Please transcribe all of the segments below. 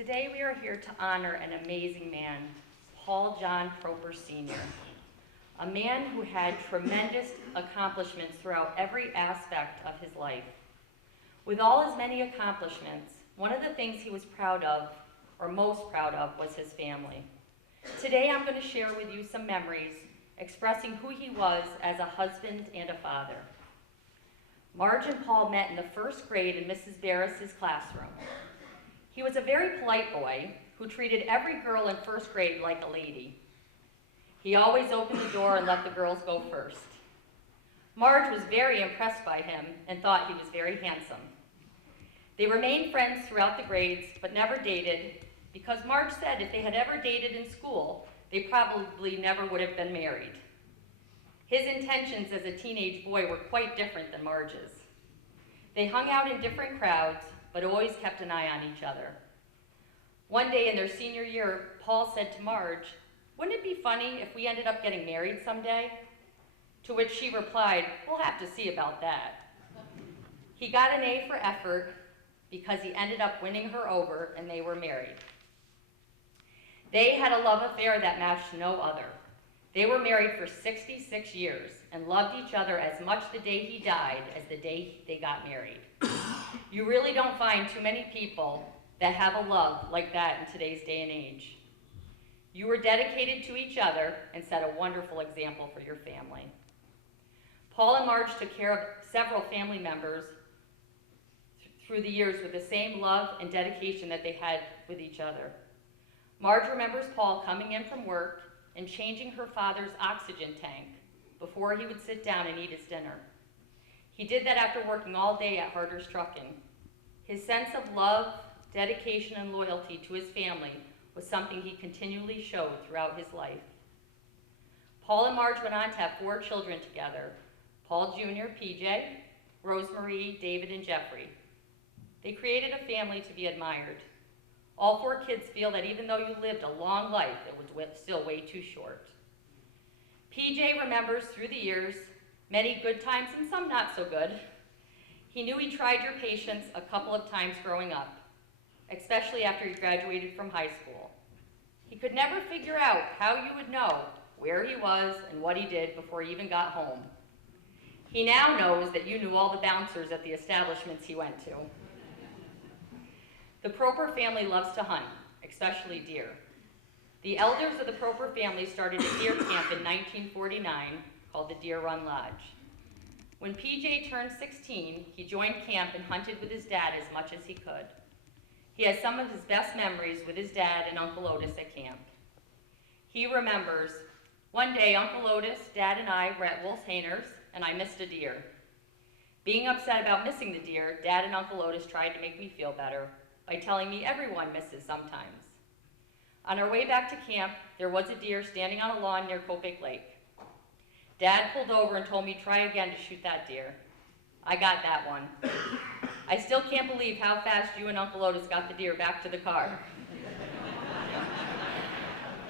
Today we are here to honor an amazing man, Paul John Proper Sr., a man who had tremendous accomplishments throughout every aspect of his life. With all his many accomplishments, one of the things he was proud of, or most proud of, was his family. Today I'm going to share with you some memories expressing who he was as a husband and a father. Marge and Paul met in the first grade in Mrs. Barris's classroom. He was a very polite boy who treated every girl in first grade like a lady. He always opened the door and let the girls go first. Marge was very impressed by him and thought he was very handsome. They remained friends throughout the grades, but never dated, because Marge said if they had ever dated in school, they probably never would have been married. His intentions as a teenage boy were quite different than Marge's. They hung out in different crowds, but always kept an eye on each other. One day in their senior year, Paul said to Marge, "Wouldn't it be funny if we ended up getting married someday?" To which she replied, "We'll have to see about that." He got an A for effort because he ended up winning her over and they were married. They had a love affair that matched no other. They were married for 66 years and loved each other as much the day he died as the day they got married. You really don't find too many people that have a love like that in today's day and age. You were dedicated to each other and set a wonderful example for your family. Paul and Marge took care of several family members through the years with the same love and dedication that they had with each other. Marge remembers Paul coming in from work and changing her father's oxygen tank before he would sit down and eat his dinner. He did that after working all day at Harder's Trucking. His sense of love, dedication, and loyalty to his family was something he continually showed throughout his life. Paul and Marge went on to have 4 children together: Paul Jr., PJ, Rosemarie, David, and Jeffrey. They created a family to be admired. All 4 kids feel that even though you lived a long life, it was still way too short. PJ remembers through the years many good times and some not so good. He knew he tried your patience a couple of times growing up, especially after he graduated from high school. He could never figure out how you would know where he was and what he did before he even got home. He now knows that you knew all the bouncers at the establishments he went to. The Proper family loves to hunt, especially deer. The elders of the Proper family started a deer camp in 1949 called the Deer Run Lodge. When PJ turned 16, he joined camp and hunted with his dad as much as he could. He has some of his best memories with his dad and Uncle Otis at camp. He remembers, "One day Uncle Otis, Dad, and I were at Wolf's Hainer's and I missed a deer. Being upset about missing the deer, Dad and Uncle Otis tried to make me feel better by telling me everyone misses sometimes. On our way back to camp, there was a deer standing on a lawn near Copake Lake. Dad pulled over and told me try again to shoot that deer. I got that one. I still can't believe how fast you and Uncle Otis got the deer back to the car.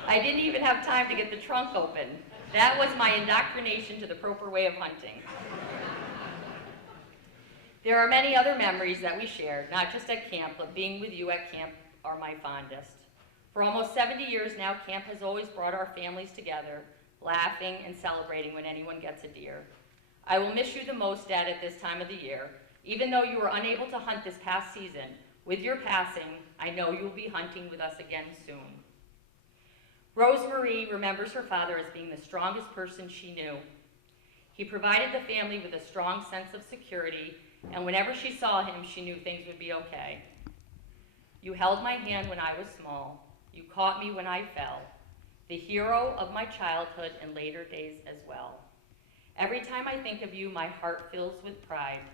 I didn't even have time to get the trunk open. That was my indoctrination to the Proper way of hunting." There are many other memories that we shared, not just at camp, but being with you at camp are my fondest. For almost 70 years now, camp has always brought our families together, laughing and celebrating when anyone gets a deer. I will miss you the most, Dad, at this time of the year. Even though you were unable to hunt this past season, with your passing, I know you will be hunting with us again soon. Rosemarie remembers her father as being the strongest person she knew. He provided the family with a strong sense of security, and whenever she saw him, she knew things would be okay. "You held my hand when I was small. You caught me when I fell. The hero of my childhood and later days as well. Every time I think of you, my heart fills with pride.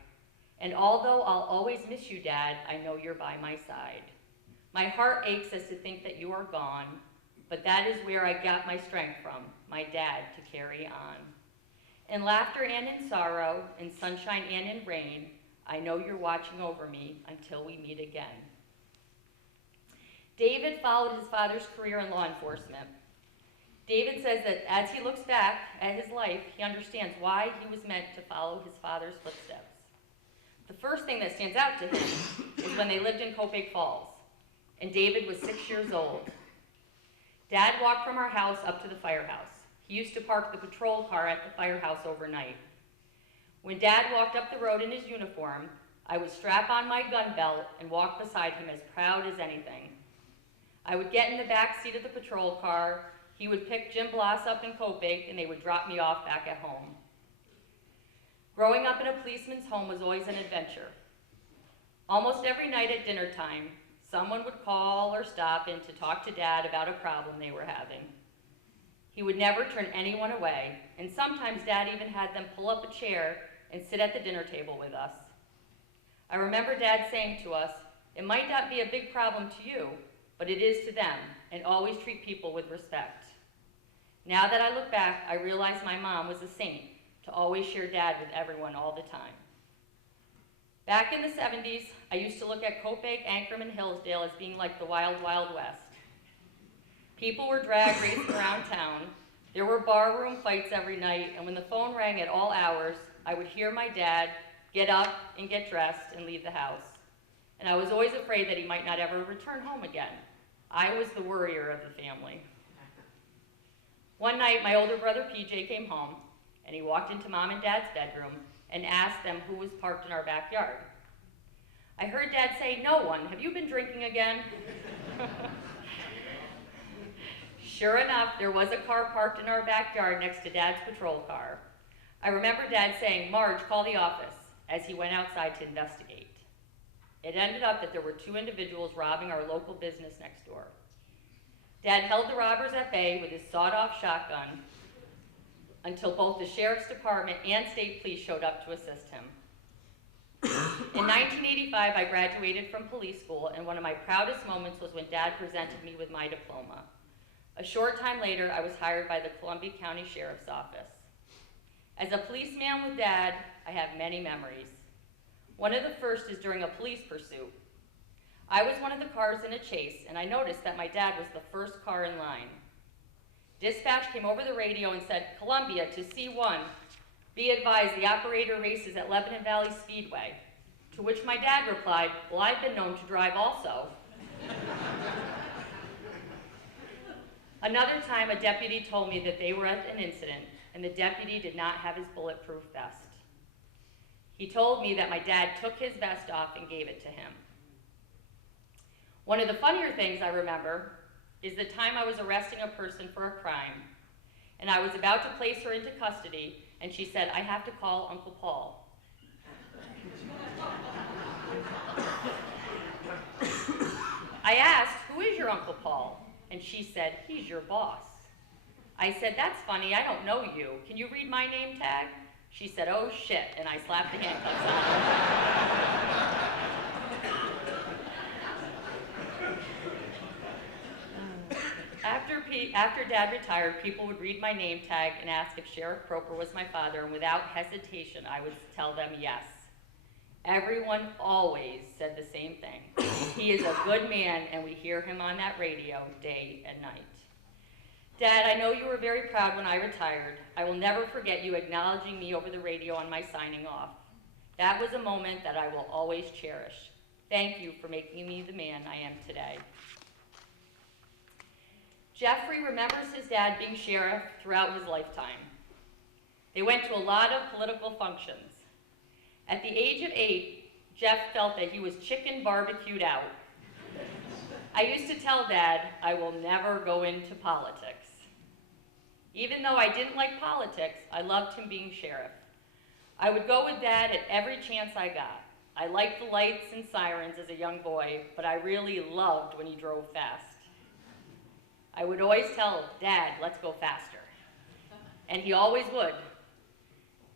And although I'll always miss you, Dad, I know you're by my side. My heart aches as to think that you are gone, but that is where I got my strength from, my dad, to carry on. In laughter and in sorrow, in sunshine and in rain, I know you're watching over me until we meet again." David followed his father's career in law enforcement. David says that as he looks back at his life, he understands why he was meant to follow his father's footsteps. The first thing that stands out to him is when they lived in Copake Falls. and David was 6 years old. Dad walked from our house up to the firehouse. He used to park the patrol car at the firehouse overnight. When Dad walked up the road in his uniform, I would strap on my gun belt and walk beside him as proud as anything. I would get in the back seat of the patrol car, he would pick Jim Bloss up in Copake, and they would drop me off back at home. Growing up in a policeman's home was always an adventure. Almost every night at dinner time, someone would call or stop in to talk to Dad about a problem they were having. He would never turn anyone away, and sometimes Dad even had them pull up a chair and sit at the dinner table with us. I remember Dad saying to us, "It might not be a big problem to you, but it is to them, and always treat people with respect." Now that I look back, I realize my mom was a saint to always share Dad with everyone all the time. Back in the 70s, I used to look at Copake, Ankrum, and Hillsdale as being like the wild, wild west. People were drag racing around town. There were barroom fights every night, and when the phone rang at all hours, I would hear my dad get up and get dressed and leave the house. And I was always afraid that he might not ever return home again. I was the worrier of the family. One night, my older brother PJ came home, and he walked into Mom and Dad's bedroom and asked them who was parked in our backyard. I heard Dad say, "No one. Have you been drinking again?" Sure enough, there was a car parked in our backyard next to Dad's patrol car. I remember Dad saying, "Marge, call the office," as he went outside to investigate. It ended up that there were 2 individuals robbing our local business next door. Dad held the robbers at bay with his sawed-off shotgun until both the sheriff's department and state police showed up to assist him. In 1985, I graduated from police school, and one of my proudest moments was when Dad presented me with my diploma. A short time later, I was hired by the Columbia County Sheriff's Office. As a policeman with Dad, I have many memories. One of the first is during a police pursuit. I was one of the cars in a chase, and I noticed that my dad was the first car in line. Dispatch came over the radio and said, "Columbia to C1, be advised the operator races at Lebanon Valley Speedway." To which my dad replied, "Well, I've been known to drive also." Another time, a deputy told me that they were at an incident, and the deputy did not have his bulletproof vest. He told me that my dad took his vest off and gave it to him. One of the funnier things I remember is the time I was arresting a person for a crime, and I was about to place her into custody, and she said, "I have to call Uncle Paul." I asked, "Who is your Uncle Paul?" And she said, "He's your boss." I said, "That's funny, I don't know you. Can you read my name tag?" She said, "Oh shit," and I slapped the handcuffs on her. After Dad retired, people would read my name tag and ask if Sheriff Proper was my father, and without hesitation, I would tell them yes. Everyone always said the same thing. He is a good man, and we hear him on that radio day and night. Dad, I know you were very proud when I retired. I will never forget you acknowledging me over the radio on my signing off. That was a moment that I will always cherish. Thank you for making me the man I am today. Jeffrey remembers his dad being sheriff throughout his lifetime. They went to a lot of political functions. At the age of 8, Jeff felt that he was chicken barbecued out. I used to tell Dad, I will never go into politics. Even though I didn't like politics, I loved him being sheriff. I would go with Dad at every chance I got. I liked the lights and sirens as a young boy, but I really loved when he drove fast. I would always tell Dad, let's go faster. And he always would.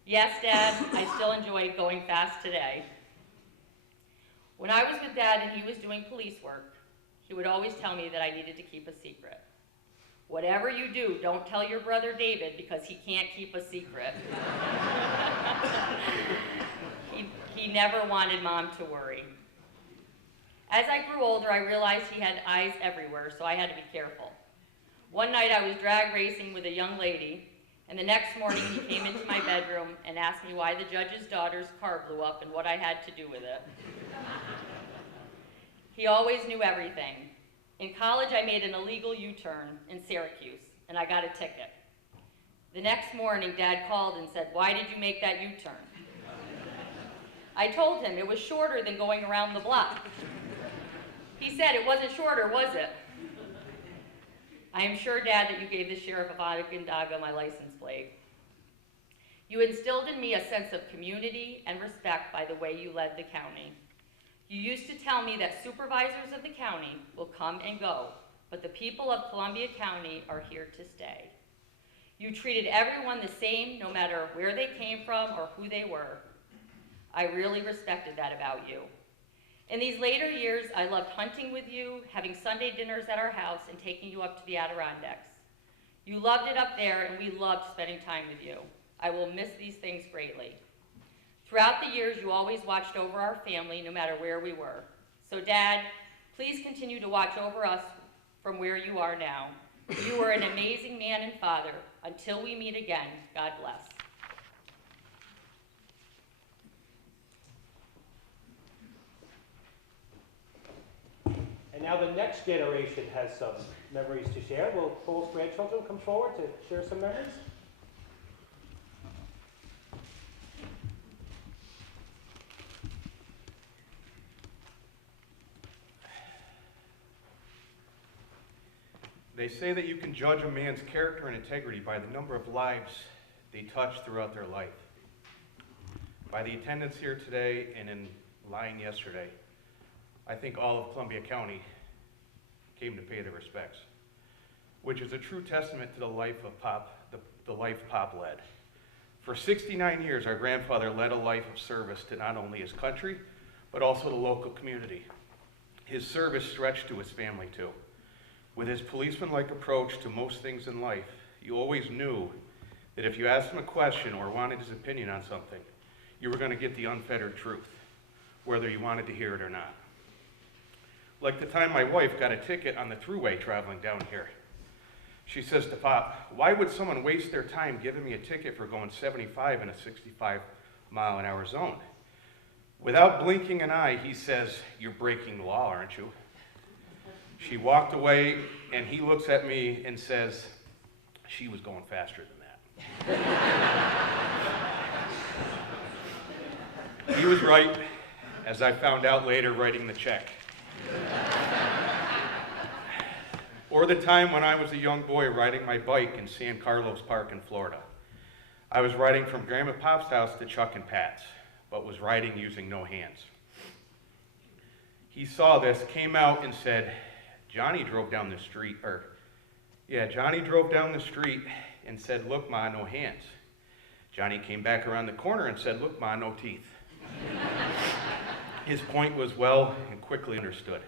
Yes, Dad, I still enjoy going fast today. When I was with Dad and he was doing police work, he would always tell me that I needed to keep a secret. Whatever you do, don't tell your brother David because he can't keep a secret. He never wanted Mom to worry. As I grew older, I realized he had eyes everywhere, so I had to be careful. One night I was drag racing with a young lady, and the next morning he came into my bedroom and asked me why the judge's daughter's car blew up and what I had to do with it. He always knew everything. In college, I made an illegal U-turn in Syracuse, and I got a ticket. The next morning, Dad called and said, "Why did you make that U-turn?" I told him it was shorter than going around the block. He said, "It wasn't shorter, was it?" I am sure, Dad, that you gave the sheriff of Onondaga my license plate. You instilled in me a sense of community and respect by the way you led the county. You used to tell me that supervisors of the county will come and go, but the people of Columbia County are here to stay. You treated everyone the same no matter where they came from or who they were. I really respected that about you. In these later years, I loved hunting with you, having Sunday dinners at our house, and taking you up to the Adirondacks. You loved it up there, and we loved spending time with you. I will miss these things greatly. Throughout the years, you always watched over our family, no matter where we were. So, Dad, please continue to watch over us from where you are now. You are an amazing man and father. Until we meet again, God bless. And now the next generation has some memories to share. Will both grandchildren come forward to share some memories? They say that you can judge a man's character and integrity by the number of lives they touch throughout their life. By the attendance here today and in line yesterday, I think all of Columbia County came to pay their respects, which is a true testament to the life of Pop, the life Pop led. For 69 years, our grandfather led a life of service to not only his country, but also the local community. His service stretched to his family too. With his policeman-like approach to most things in life, you always knew that if you asked him a question or wanted his opinion on something, you were going to get the unfettered truth, whether you wanted to hear it or not. Like the time my wife got a ticket on the thruway traveling down here. She says to Pop, "Why would someone waste their time giving me a ticket for going 75 in a 65-mile-an-hour zone?" Without blinking an eye, he says, "You're breaking the law, aren't you?" She walked away, and he looks at me and says, "She was going faster than that." He was right, as I found out later writing the check. Or the time when I was a young boy riding my bike in San Carlos Park in Florida. I was riding from Grandma Pop's house to Chuck and Pat's, but was riding using no hands. He saw this, came out and said, Johnny drove down the street and said, "Look, Ma, no hands." Johnny came back around the corner and said, "Look, Ma, no teeth." His point was well and quickly understood.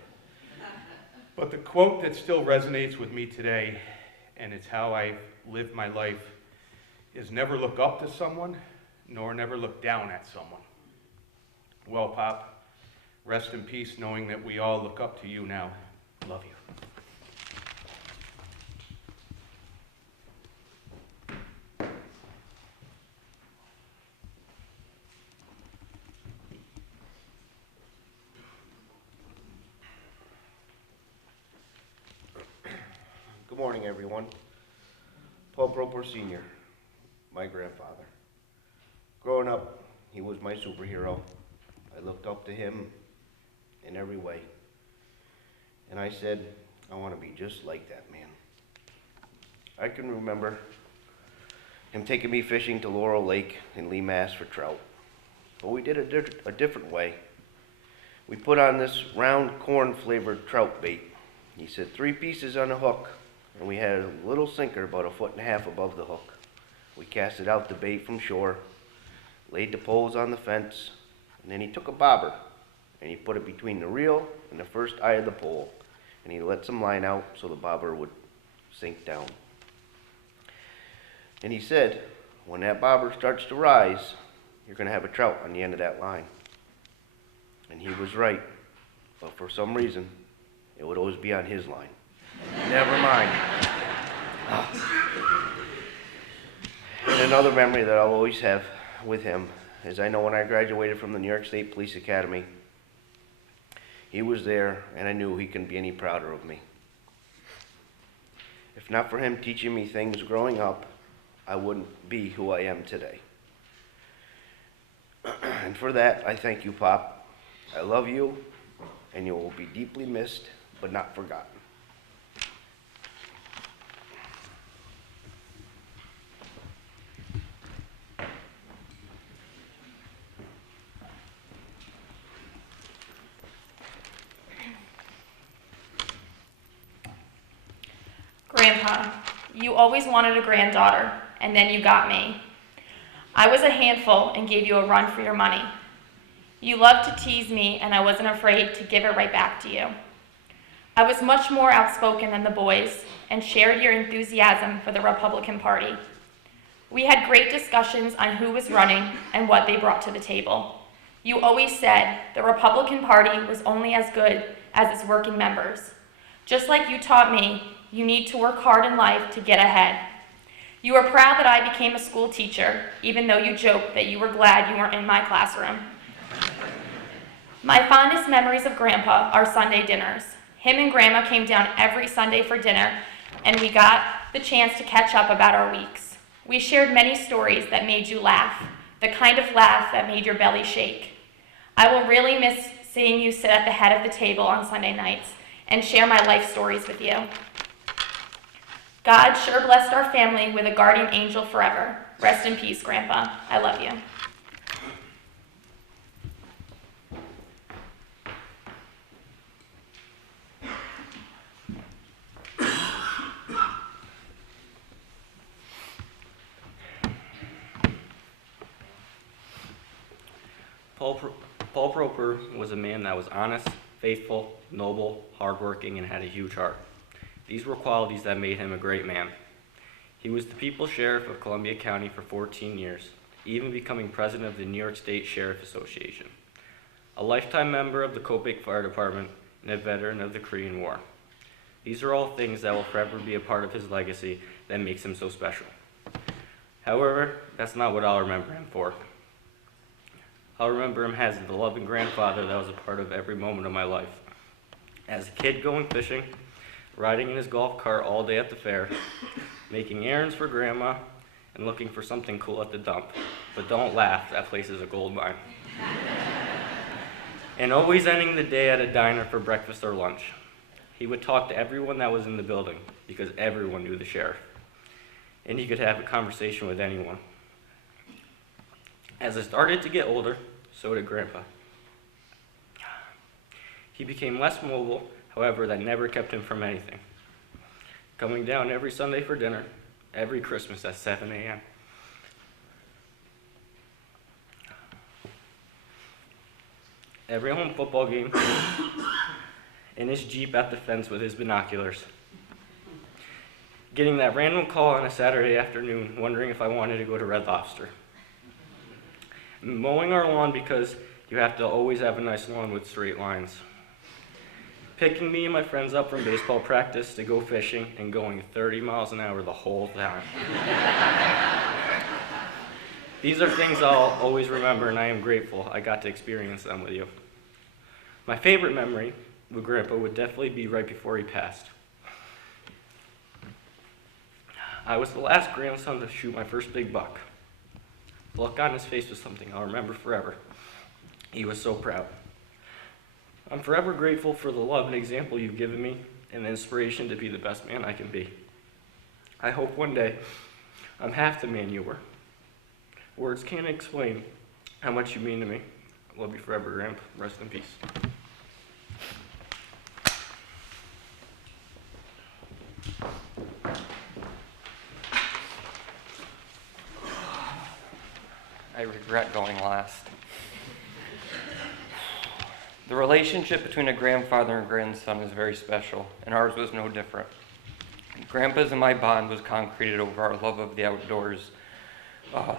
But the quote that still resonates with me today, and it's how I live my life, is never look up to someone, nor never look down at someone. Well, Pop, rest in peace knowing that we all look up to you now. Love you. Good morning, everyone. Paul Proper Sr., my grandfather. Growing up, he was my superhero. I looked up to him in every way. And I said, I want to be just like that man. I can remember him taking me fishing to Laurel Lake in Lee, Mass for trout. But we did it a different way. We put on this round corn-flavored trout bait. He said 3 pieces on a hook, and we had a little sinker about 1.5 feet above the hook. We casted out the bait from shore, laid the poles on the fence, and then he took a bobber, and he put it between the reel and the first eye of the pole, and he let some line out so the bobber would sink down. And he said, when that bobber starts to rise, you're going to have a trout on the end of that line. And he was right, but for some reason, it would always be on his line. Never mind. And another memory that I'll always have with him is I know when I graduated from the New York State Police Academy, he was there, and I knew he couldn't be any prouder of me. If not for him teaching me things growing up, I wouldn't be who I am today. And for that, I thank you, Pop. I love you, and you will be deeply missed, but not forgotten. Grandpa, you always wanted a granddaughter, and then you got me. I was a handful and gave you a run for your money. You loved to tease me, and I wasn't afraid to give it right back to you. I was much more outspoken than the boys and shared your enthusiasm for the Republican Party. We had great discussions on who was running and what they brought to the table. You always said the Republican Party was only as good as its working members. Just like you taught me, you need to work hard in life to get ahead. You are proud that I became a school teacher, even though you joked that you were glad you weren't in my classroom. My fondest memories of Grandpa are Sunday dinners. Him and Grandma came down every Sunday for dinner, and we got the chance to catch up about our weeks. We shared many stories that made you laugh, the kind of laugh that made your belly shake. I will really miss seeing you sit at the head of the table on Sunday nights and share my life stories with you. God sure blessed our family with a guardian angel forever. Rest in peace, Grandpa. I love you. Paul Proper was a man that was honest, faithful, noble, hardworking, and had a huge heart. These were qualities that made him a great man. He was the People's Sheriff of Columbia County for 14 years, even becoming president of the New York State Sheriff Association, a lifetime member of the Copake Fire Department, and a veteran of the Korean War. These are all things that will forever be a part of his legacy that makes him so special. However, that's not what I'll remember him for. I'll remember him as the loving grandfather that was a part of every moment of my life. As a kid going fishing, riding in his golf cart all day at the fair, making errands for Grandma, and looking for something cool at the dump. But don't laugh, that place is a gold mine. And always ending the day at a diner for breakfast or lunch. He would talk to everyone that was in the building, because everyone knew the sheriff. And he could have a conversation with anyone. As I started to get older, so did Grandpa. He became less mobile, however, that never kept him from anything. Coming down every Sunday for dinner, every Christmas at 7 a.m. Every home football game, in his Jeep at the fence with his binoculars. Getting that random call on a Saturday afternoon, wondering if I wanted to go to Red Lobster. Mowing our lawn because you have to always have a nice lawn with straight lines. Picking me and my friends up from baseball practice to go fishing and going 30 miles an hour the whole time. These are things I'll always remember, and I am grateful I got to experience them with you. My favorite memory with Grandpa would definitely be right before he passed. I was the last grandson to shoot my first big buck. The look on his face was something I'll remember forever. He was so proud. I'm forever grateful for the love and example you've given me and the inspiration to be the best man I can be. I hope one day I'm half the man you were. Words can't explain how much you mean to me. I love you forever, Grandpa. Rest in peace. I regret going last. The relationship between a grandfather and grandson is very special, and ours was no different. Grandpa's and my bond was concreted over our love of the outdoors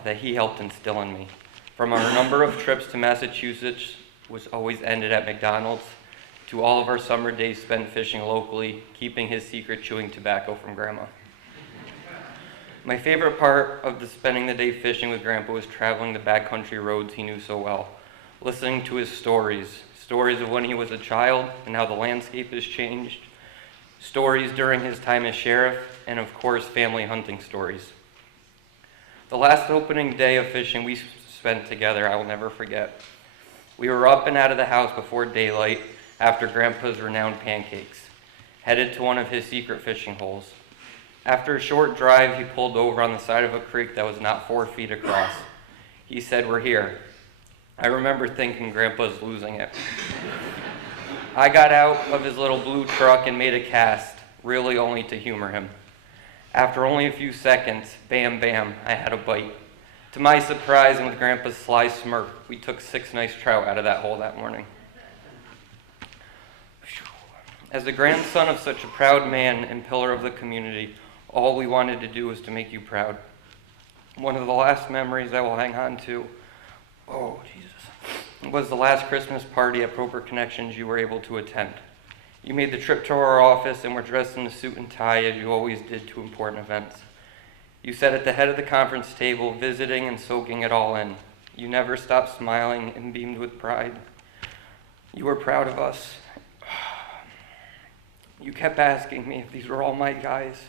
that he helped instill in me. From our number of trips to Massachusetts, which always ended at McDonald's, to all of our summer days spent fishing locally, keeping his secret chewing tobacco from Grandma. My favorite part of spending the day fishing with Grandpa was traveling the backcountry roads he knew so well, listening to his stories of when he was a child and how the landscape has changed, stories during his time as sheriff, and of course, family hunting stories. The last opening day of fishing we spent together, I will never forget. We were up and out of the house before daylight after Grandpa's renowned pancakes, headed to one of his secret fishing holes. After a short drive, he pulled over on the side of a creek that was not 4 feet across. He said, "We're here." I remember thinking Grandpa's losing it. I got out of his little blue truck and made a cast, really only to humor him. After only a few seconds, bam, bam, I had a bite. To my surprise and with Grandpa's sly smirk, we took 6 nice trout out of that hole that morning. As the grandson of such a proud man and pillar of the community, all we wanted to do was to make you proud. One of the last memories I will hang on to, was the last Christmas party at Proper Connections you were able to attend. You made the trip to our office and were dressed in a suit and tie as you always did to important events. You sat at the head of the conference table, visiting and soaking it all in. You never stopped smiling and beamed with pride. You were proud of us. You kept asking me if these were all my guys.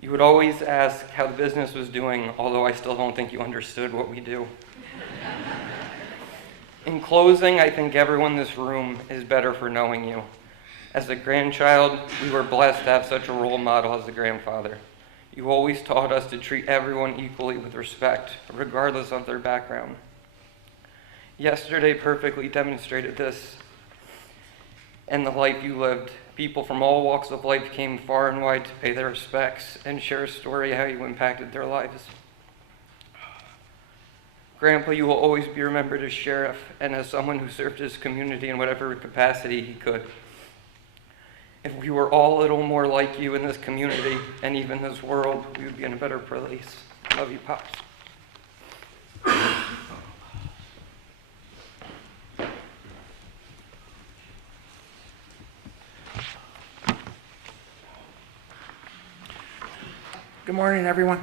You would always ask how the business was doing, although I still don't think you understood what we do. In closing, I think everyone in this room is better for knowing you. As a grandchild, we were blessed to have such a role model as a grandfather. You always taught us to treat everyone equally with respect, regardless of their background. Yesterday perfectly demonstrated this and the life you lived. People from all walks of life came far and wide to pay their respects and share a story of how you impacted their lives. Grandpa, you will always be remembered as sheriff and as someone who served his community in whatever capacity he could. If we were all a little more like you in this community and even this world, we would be in a better place. Love you, Pops. Good morning, everyone.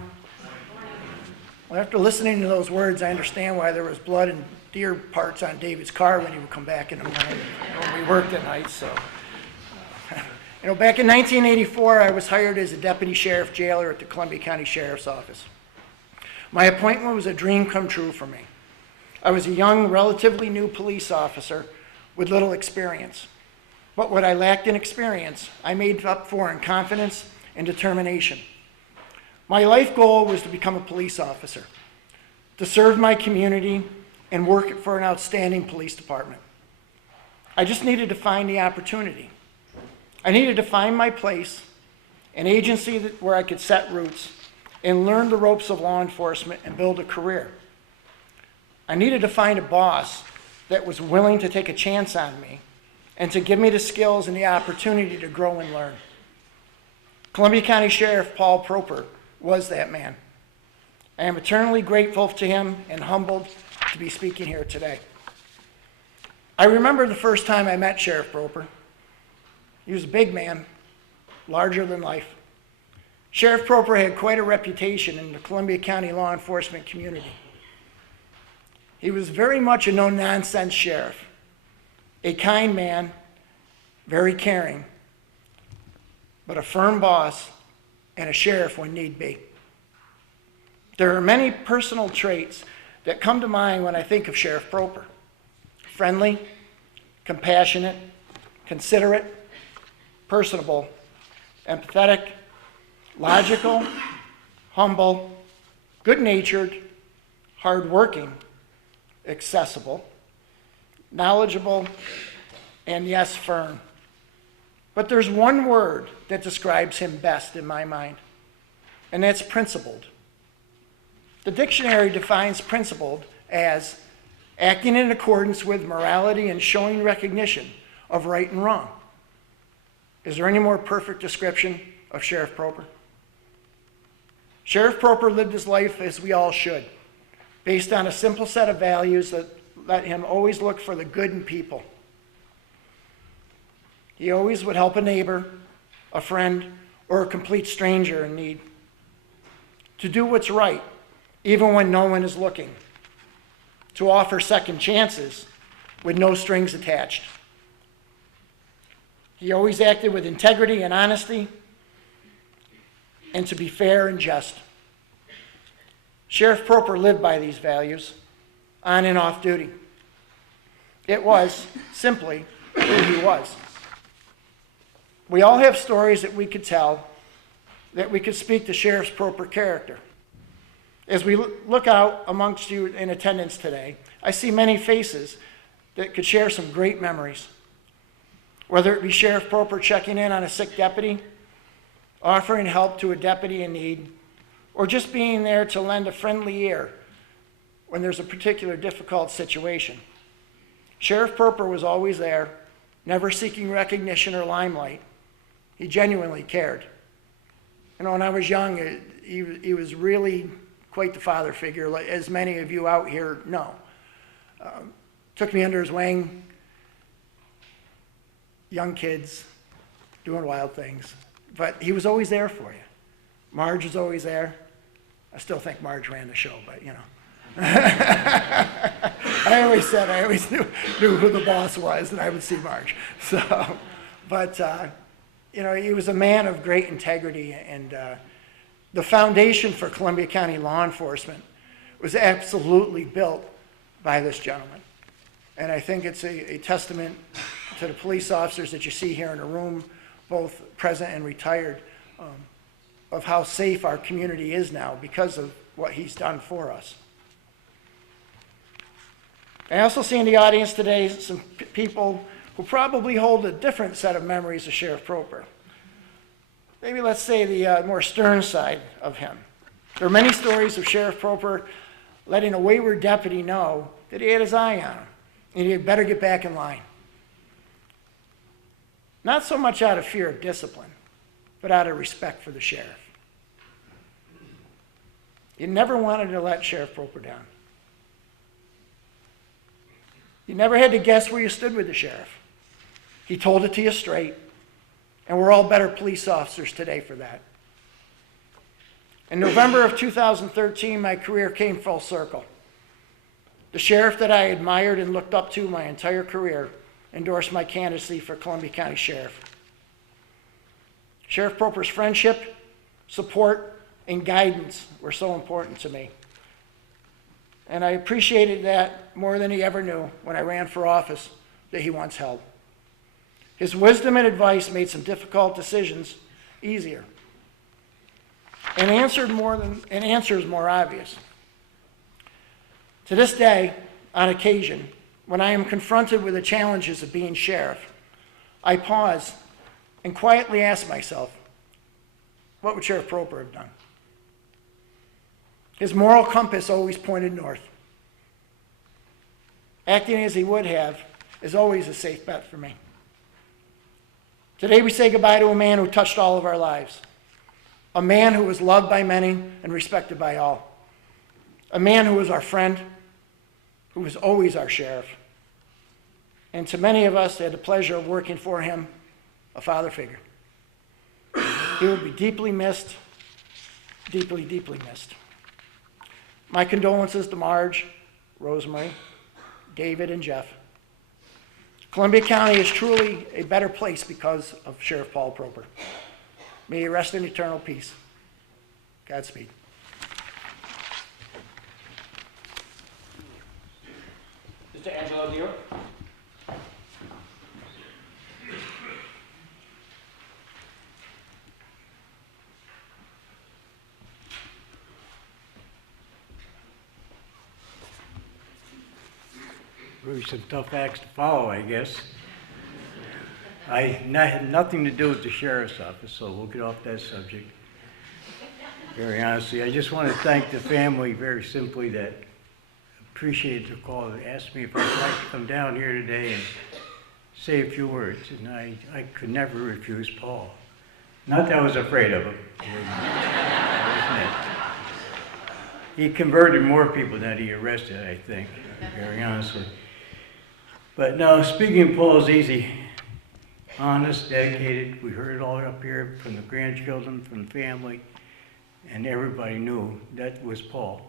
Well, after listening to those words, I understand why there was blood and deer parts on David's car when he would come back in the morning when we worked at night. So, back in 1984, I was hired as a deputy sheriff jailer at the Columbia County Sheriff's Office. My appointment was a dream come true for me. I was a young, relatively new police officer with little experience. But what I lacked in experience, I made up for in confidence and determination. My life goal was to become a police officer, to serve my community and work for an outstanding police department. I just needed to find the opportunity. I needed to find my place, an agency where I could set roots and learn the ropes of law enforcement and build a career. I needed to find a boss that was willing to take a chance on me and to give me the skills and the opportunity to grow and learn. Columbia County Sheriff Paul Proper was that man. I am eternally grateful to him and humbled to be speaking here today. I remember the first time I met Sheriff Proper. He was a big man, larger than life. Sheriff Proper had quite a reputation in the Columbia County law enforcement community. He was very much a no-nonsense sheriff, a kind man, very caring, but a firm boss and a sheriff when need be. There are many personal traits that come to mind when I think of Sheriff Proper. Friendly, compassionate, considerate, personable, empathetic, logical, humble, good-natured, hardworking, accessible, knowledgeable, and yes, firm. But there's one word that describes him best in my mind, and that's principled. The dictionary defines principled as acting in accordance with morality and showing recognition of right and wrong. Is there any more perfect description of Sheriff Proper? Sheriff Proper lived his life as we all should, based on a simple set of values that let him always look for the good in people. He always would help a neighbor, a friend, or a complete stranger in need. To do what's right, even when no one is looking. To offer second chances with no strings attached. He always acted with integrity and honesty, and to be fair and just. Sheriff Proper lived by these values, on and off duty. It was simply who he was. We all have stories that we could tell, that we could speak to Sheriff Proper character. As we look out amongst you in attendance today, I see many faces that could share some great memories. Whether it be Sheriff Proper checking in on a sick deputy, offering help to a deputy in need, or just being there to lend a friendly ear when there's a particular difficult situation. Sheriff Proper was always there, never seeking recognition or limelight. He genuinely cared. You know, when I was young, he was really quite the father figure, like, as many of you out here know. Took me under his wing, young kids, doing wild things. But he was always there for you. Marge was always there. I still think Marge ran the show, but you know. I always knew who the boss was, and I would see Marge. So, but you know, he was a man of great integrity, and the foundation for Columbia County law enforcement was absolutely built by this gentleman. And I think it's a testament to the police officers that you see here in the room, both present and retired, of how safe our community is now because of what he's done for us. I also see in the audience today some people who probably hold a different set of memories of Sheriff Proper. Maybe let's say the more stern side of him. There are many stories of Sheriff Proper letting a wayward deputy know that he had his eye on him and he had better get back in line. Not so much out of fear of discipline, but out of respect for the sheriff. You never wanted to let Sheriff Proper down. You never had to guess where you stood with the sheriff. He told it to you straight, and we're all better police officers today for that. In November of 2013, my career came full circle. The sheriff that I admired and looked up to my entire career endorsed my candidacy for Columbia County Sheriff. Sheriff Proper's friendship, support, and guidance were so important to me. And I appreciated that more than he ever knew when I ran for office that he once held. His wisdom and advice made some difficult decisions easier, and answers more obvious. To this day, on occasion, when I am confronted with the challenges of being sheriff, I pause and quietly ask myself, what would Sheriff Proper have done? His moral compass always pointed north. Acting as he would have is always a safe bet for me. Today we say goodbye to a man who touched all of our lives, a man who was loved by many and respected by all, a man who was our friend, who was always our sheriff, and to many of us that had the pleasure of working for him, a father figure. He will be deeply missed, deeply, deeply missed. My condolences to Marge, Rosemary, David, and Jeff. Columbia County is truly a better place because of Sheriff Paul Proper. May he rest in eternal peace. Godspeed. Mr. Angelo Deere. Really some tough acts to follow, I guess. I had nothing to do with the sheriff's office, so we'll get off that subject. Very honestly, I just want to thank the family very simply that appreciated the call, that asked me if I'd like to come down here today and say a few words, and I could never refuse Paul. Not that I was afraid of him. He converted more people than he arrested, I think, very honestly. But no, speaking of Paul is easy. Honest, dedicated. We heard it all up here from the grandchildren, from the family, and everybody knew that was Paul.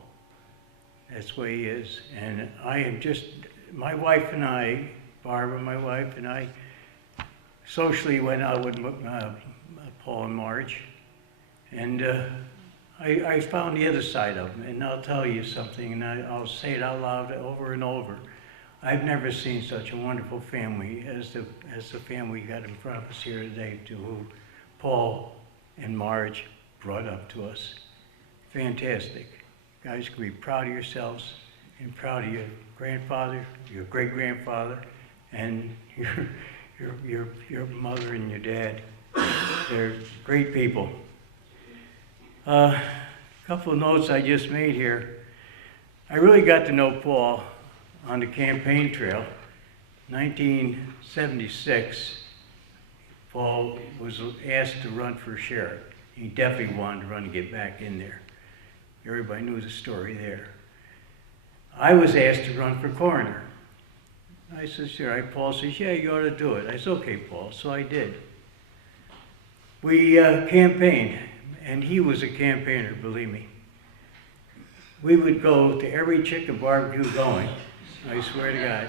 That's the way he is. And I am just, my wife and I, Barbara, my wife, and I socially went out with Paul and Marge, and I found the other side of them. And I'll tell you something, and I'll say it out loud over and over. I've never seen such a wonderful family as the family we got in front of us here today, to who Paul and Marge brought up to us. Fantastic. Guys, you can be proud of yourselves and proud of your grandfather, your great-grandfather, and your mother and your dad. They're great people. A couple of notes I just made here. I really got to know Paul on the campaign trail. 1976, Paul was asked to run for sheriff. He definitely wanted to run and get back in there. Everybody knew the story there. I was asked to run for coroner. I said, sure. Paul says, yeah, you ought to do it. I said, okay, Paul. So I did. We campaigned, and he was a campaigner, believe me. We would go to every chicken barbecue going, I swear to God.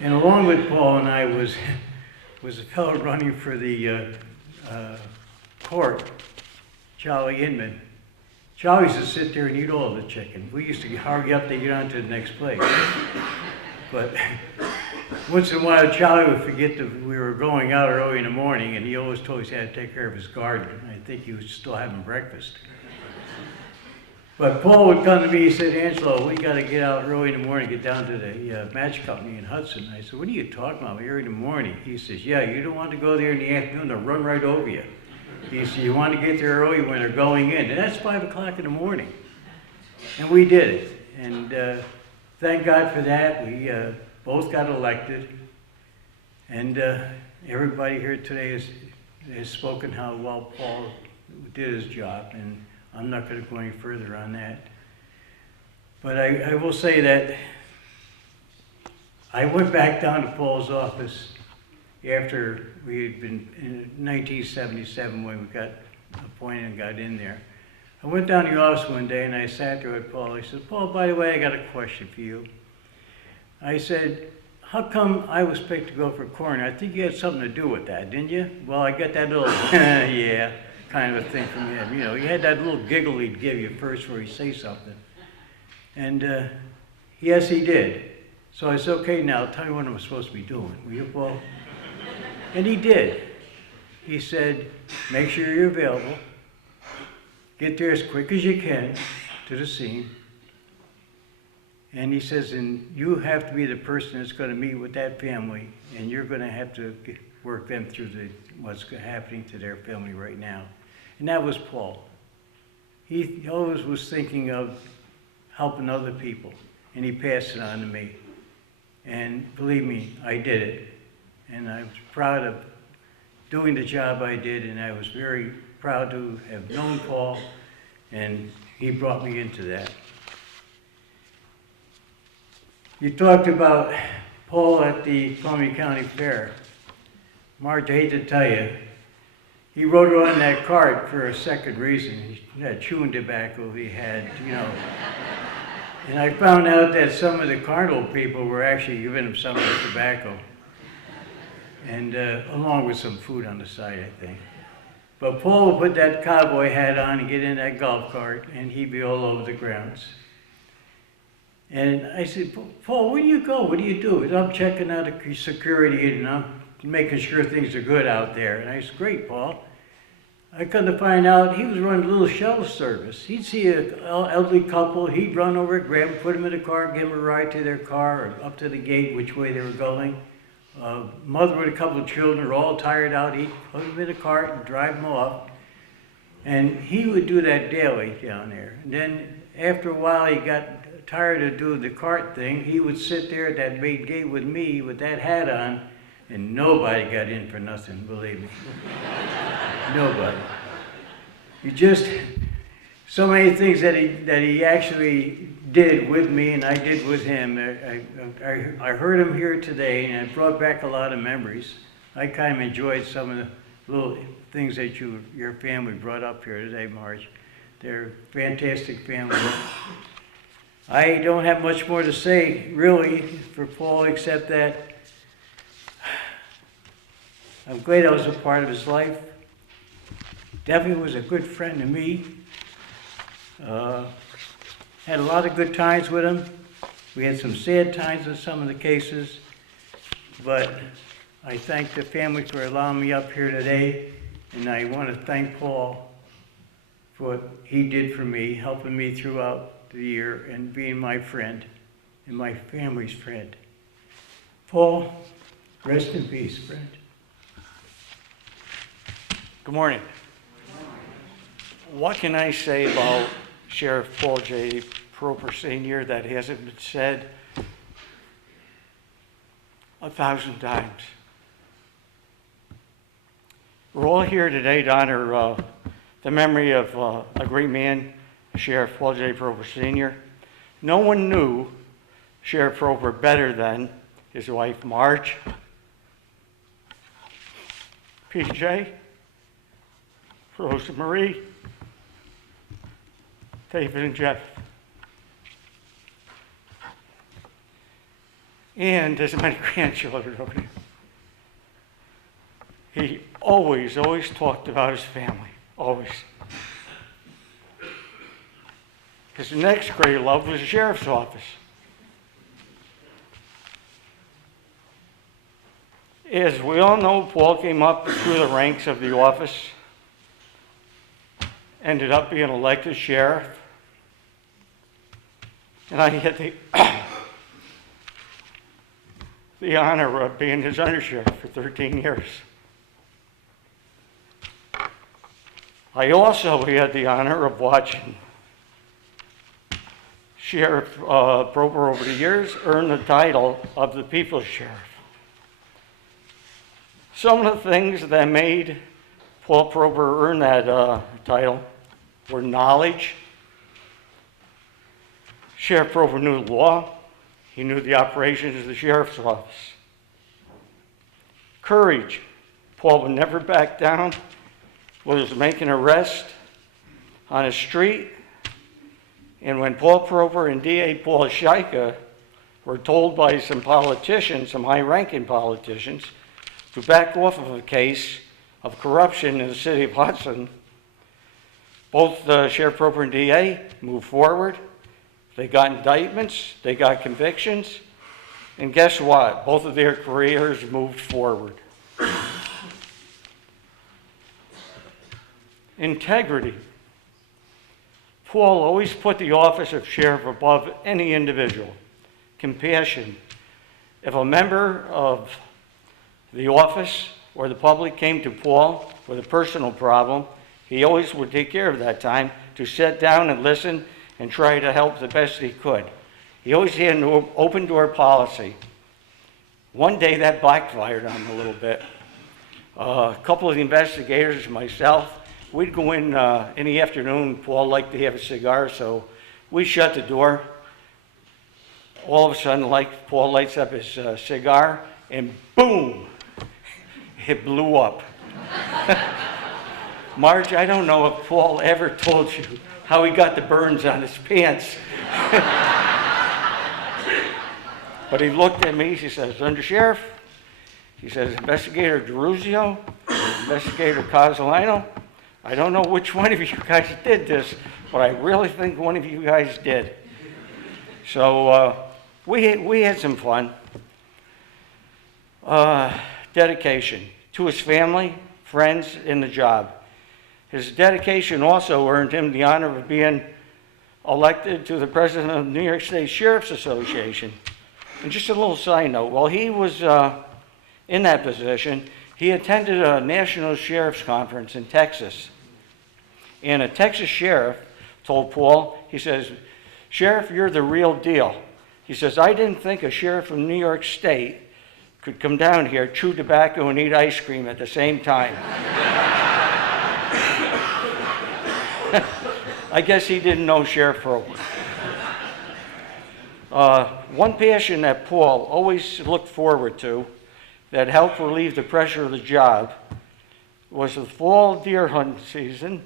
And along with Paul and I was a fellow running for the court, Charlie Inman. Charlie used to sit there and eat all the chicken. We used to hurry up to get on to the next place. But once in a while, Charlie would forget that we were going out early in the morning, and he always told us he had to take care of his garden. I think he was still having breakfast. But Paul would come to me, he said, Angelo, we got to get out early in the morning, get down to the match company in Hudson. I said, what are you talking about, early in the morning? He says, yeah, you don't want to go there in the afternoon, they'll run right over you. He said, you want to get there early when they're going in. And that's 5 o'clock in the morning. And we did it. And thank God for that. We both got elected. And everybody here today has spoken how well Paul did his job. And I'm not going to go any further on that. But I will say that I went back down to Paul's office after we had been in 1977 when we got appointed and got in there. I went down to the office one day and I sat there with Paul. I said, Paul, by the way, I got a question for you. I said, how come I was picked to go for coroner? I think you had something to do with that, didn't you? Well, I got that little, yeah, kind of a thing from him. You know, he had that little giggle he'd give you first before he'd say something. And yes, he did. So I said, okay, now tell me what I'm supposed to be doing. Will you, Paul? And he did. He said, make sure you're available. Get there as quick as you can to the scene. And he says, and you have to be the person that's going to meet with that family, and you're going to have to work them through what's happening to their family right now. And that was Paul. He always was thinking of helping other people, and he passed it on to me. And believe me, I did it. And I was proud of doing the job I did, and I was very proud to have known Paul, and he brought me into that. You talked about Paul at the Columbia County Fair. Marge, I hate to tell you, he rode on that cart for a second reason. That chewing tobacco he had, you know. And I found out that some of the carnival people were actually giving him some of the tobacco. And along with some food on the side, I think. But Paul would put that cowboy hat on and get in that golf cart, and he'd be all over the grounds. And I said, Paul, where do you go? What do you do? He said, I'm checking out the security and I'm making sure things are good out there. And I said, great, Paul. I come to find out he was running a little shuttle service. He'd see an elderly couple, he'd run over, grab them, put them in the car, give them a ride to their car or up to the gate, which way they were going. Mother with a couple of children are all tired out. He'd put them in a cart and drive them off. And he would do that daily down there. And then after a while, he got tired of doing the cart thing. He would sit there at that main gate with me with that hat on, and nobody got in for nothing, believe me. Nobody. You just, so many things that he actually did with me and I did with him. I heard him here today and it brought back a lot of memories. I kind of enjoyed some of the little things that your family brought up here today, Marge. They're a fantastic family. I don't have much more to say, really, for Paul, except that I'm glad I was a part of his life. Definitely was a good friend to me. Had a lot of good times with him. We had some sad times in some of the cases, but I thank the family for allowing me up here today, and I want to thank Paul for what he did for me, helping me throughout the year and being my friend and my family's friend. Paul, rest in peace, friend. Good morning. What can I say about Sheriff Paul J. Proper Sr. that hasn't been said 1,000 times? We're all here today to honor the memory of a great man, Sheriff Paul J. Proper Sr. No one knew Sheriff Proper better than his wife Marge, PJ, Rosa Marie, David and Jeff, and his many grandchildren over there. He always talked about his family, always. His next great love was the sheriff's office. As we all know, Paul came up through the ranks of the office, ended up being elected sheriff, and I had the honor of being his undersheriff for 13 years. I also had the honor of watching Sheriff Proper over the years earn the title of the People's Sheriff. Some of the things that made Paul Proper earn that title were knowledge. Sheriff Proper knew the law. He knew the operations of the sheriff's office. Courage. Paul would never back down. Was making an arrest on a street. And when Paul Proper and DA Paul Scheika were told by some politicians, some high-ranking politicians, to back off of a case of corruption in the city of Hudson, both Sheriff Proper and DA moved forward. They got indictments, they got convictions, and guess what? Both of their careers moved forward. Integrity. Paul always put the office of sheriff above any individual. Compassion. If a member of the office or the public came to Paul with a personal problem, he always would take care of that time to sit down and listen and try to help the best he could. He always had an open door policy. One day that backfired on him a little bit. A couple of the investigators, myself, we'd go in the afternoon. Paul liked to have a cigar, so we shut the door. All of a sudden, Paul lights up his cigar, and boom, it blew up. Marge, I don't know if Paul ever told you how he got the burns on his pants. But he looked at me, he says, Undersheriff, he says, Investigator DeRuzio, Investigator Cosolino, I don't know which one of you guys did this, but I really think one of you guys did. So we had some fun. Dedication to his family, friends, and the job. His dedication also earned him the honor of being elected to the president of the New York State Sheriff's Association. And just a little side note, while he was in that position, he attended a national sheriff's conference in Texas. And a Texas sheriff told Paul, he says, Sheriff, you're the real deal. He says, I didn't think a sheriff from New York State could come down here, chew tobacco, and eat ice cream at the same time. I guess he didn't know Sheriff Proper. One passion that Paul always looked forward to that helped relieve the pressure of the job was the fall deer hunting season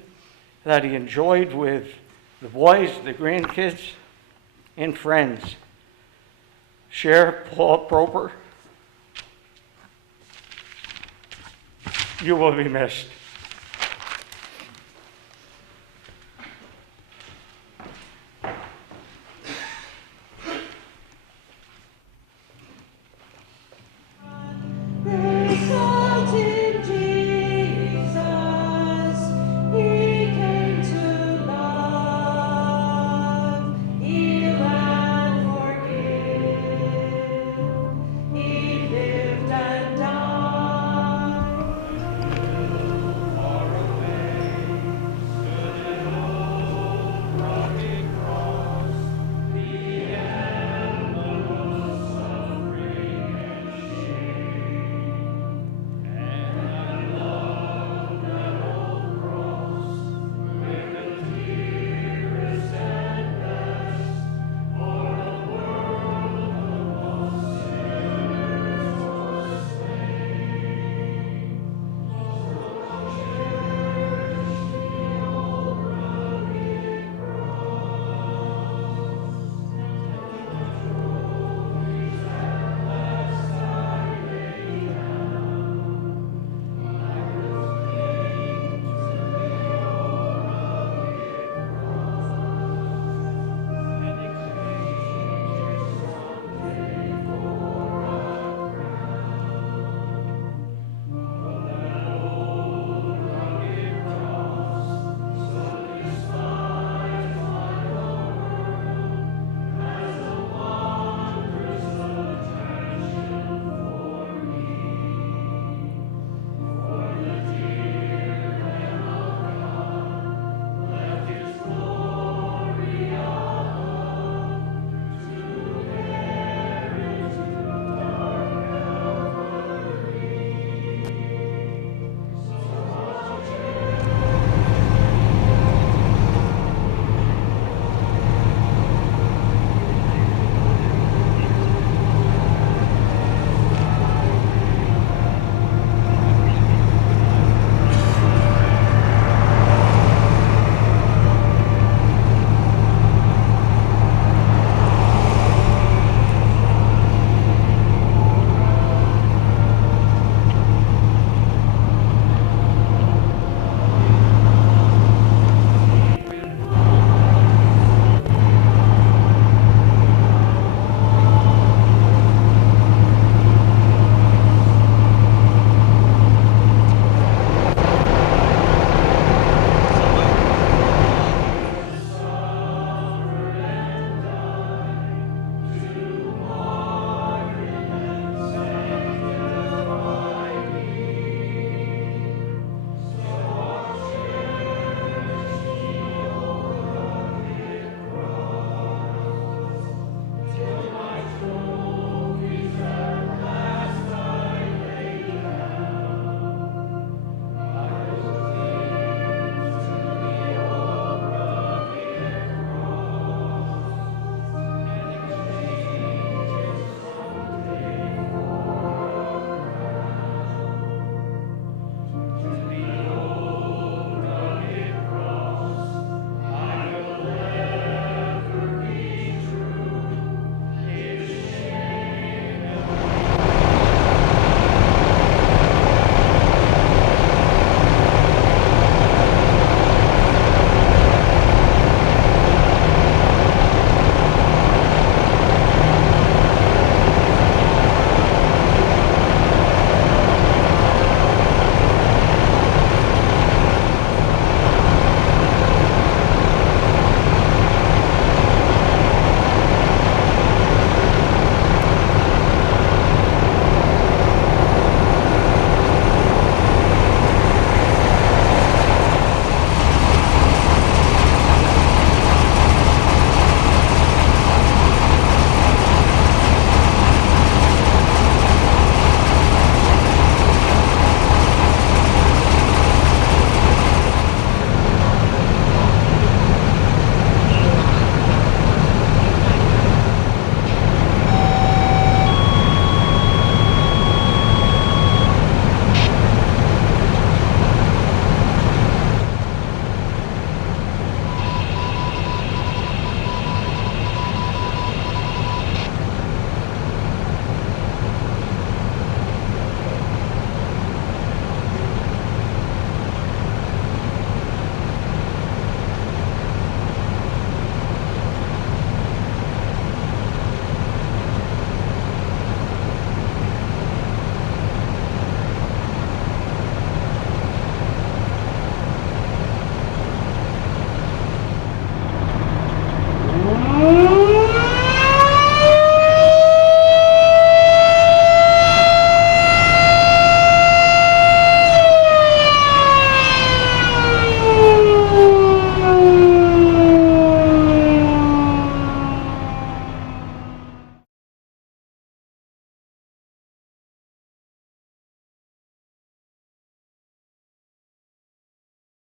that he enjoyed with the boys, the grandkids, and friends. Sheriff Paul Proper You will be missed.